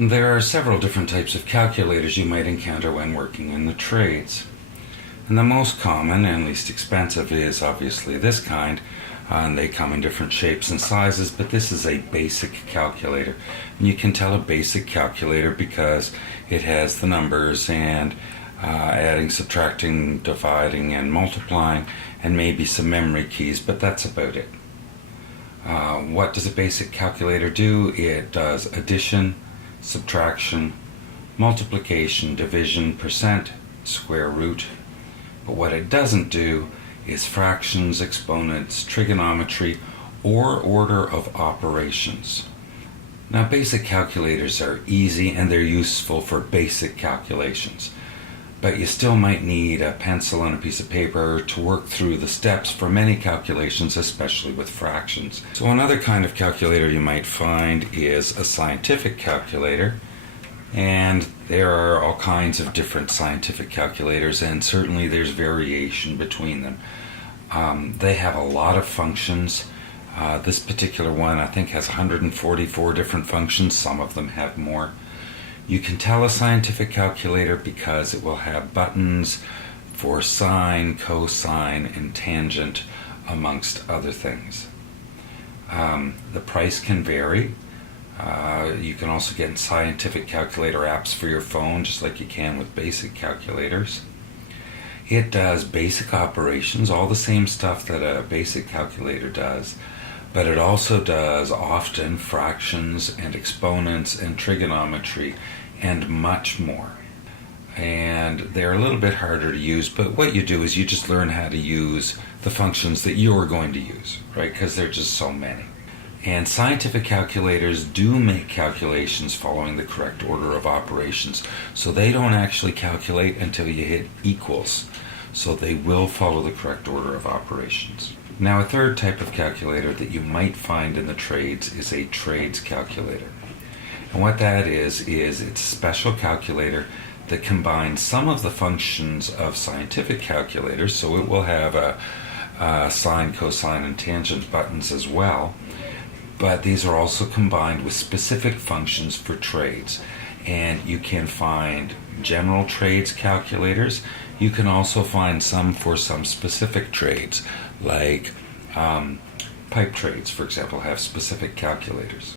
There are several different types of calculators you might encounter when working in the trades. And the most common and least expensive is obviously this kind, and they come in different shapes and sizes, but this is a basic calculator. And you can tell a basic calculator because it has the numbers and adding, subtracting, dividing, and multiplying, and maybe some memory keys, but that's about it. What does a basic calculator do? It does addition, subtraction, multiplication, division, percent, square root. But what it doesn't do is fractions, exponents, trigonometry, or order of operations. Now, basic calculators are easy and they're useful for basic calculations. But you still might need a pencil and a piece of paper to work through the steps for many calculations, especially with fractions. So another kind of calculator you might find is a scientific calculator. And there are all kinds of different scientific calculators, and certainly there's variation between them. They have a lot of functions. This particular one, I think, has 144 different functions. Some of them have more. You can tell a scientific calculator because it will have buttons for sine, cosine, and tangent, amongst other things. The price can vary. You can also get scientific calculator apps for your phone, just like you can with basic calculators. It does basic operations, all the same stuff that a basic calculator does, but it also does often fractions and exponents and trigonometry and much more. And they're a little bit harder to use, but what you do is you just learn how to use the functions that you're going to use, right? Because there are just so many. And scientific calculators do make calculations following the correct order of operations. So they don't actually calculate until you hit equals. So they will follow the correct order of operations. Now, a third type of calculator that you might find in the trades is a trades calculator. And what that is it's a special calculator that combines some of the functions of scientific calculators. So it will have a sine, cosine, and tangent buttons as well. But these are also combined with specific functions for trades. And you can find general trades calculators. You can also find some for some specific trades, like pipe trades, for example, have specific calculators.